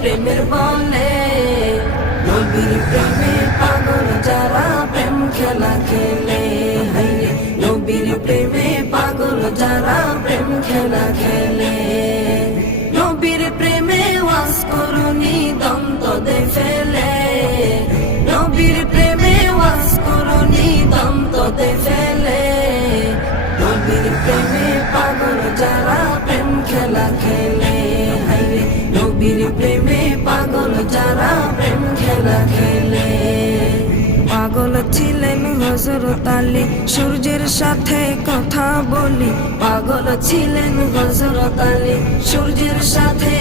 প্রেমের বলে। নবীর প্রেমে পাগল যারা প্রেম খেলা খেলে, হাইরে নবীর প্রেমে পাগল যারা প্রেম খেলা খেলে। নবীর প্রেমে ওয়াজ করুনি দন্ত দে ফেলে, নবীর প্রেমে ওয়াজ করুনি দন্ত দে ফেলে। নবীর প্রেমে পাগল যারা প্রেম খেলা খেলে, হাইরে নবীর প্রেমে পাগল যারা প্রেম খেলা খেলে। পাগল ছিলেন হযরত আলী, সূর্যের সাথে কথা বলি। পাগল ছিলেন হযরত আলী, সূর্যের সাথে